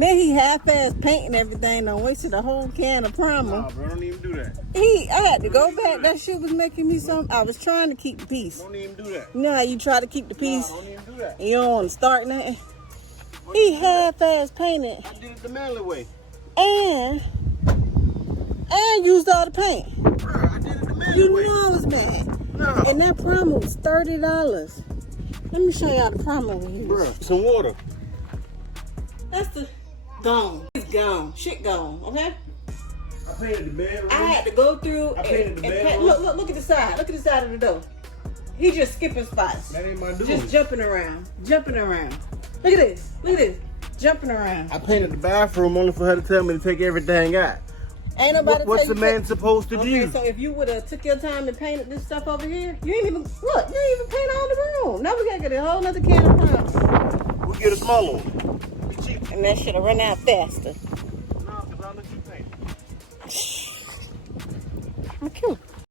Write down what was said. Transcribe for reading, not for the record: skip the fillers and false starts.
Then he half-ass painting everything, done wasted a whole can of primer. Nah, bro, don't even do that. I had to go back. That shit was making me something. I was trying to keep the peace. Don't even do that. You know how you try to keep the peace? Nah, don't even do that. You don't want to start nothing? He half-ass painted. I did it the manly way. And used all the paint. Bro, I did it the manly You way. know I was mad. No. And that primer was $30. Let me show y'all the primer we used. Bro, some water. That's the gone. It's gone. Shit gone. Okay. I painted the bedroom. I had to go through I painted the bedroom. Look at the side. Look at the side of the door. He just skipping spots. That ain't my doing. Just jumping around. Jumping around. Look at this. Look at this. Jumping around. I painted the bathroom only for her to tell me to take everything out. Ain't nobody What's tell the you man supposed to Okay, do? so if you would have took your time and painted this stuff over here, you ain't even look. You ain't even paint all the room. Now we gotta get a whole nother can of primer. We'll get a smaller one. Be cheap. And that should have run out faster. No, because I'll let you paint.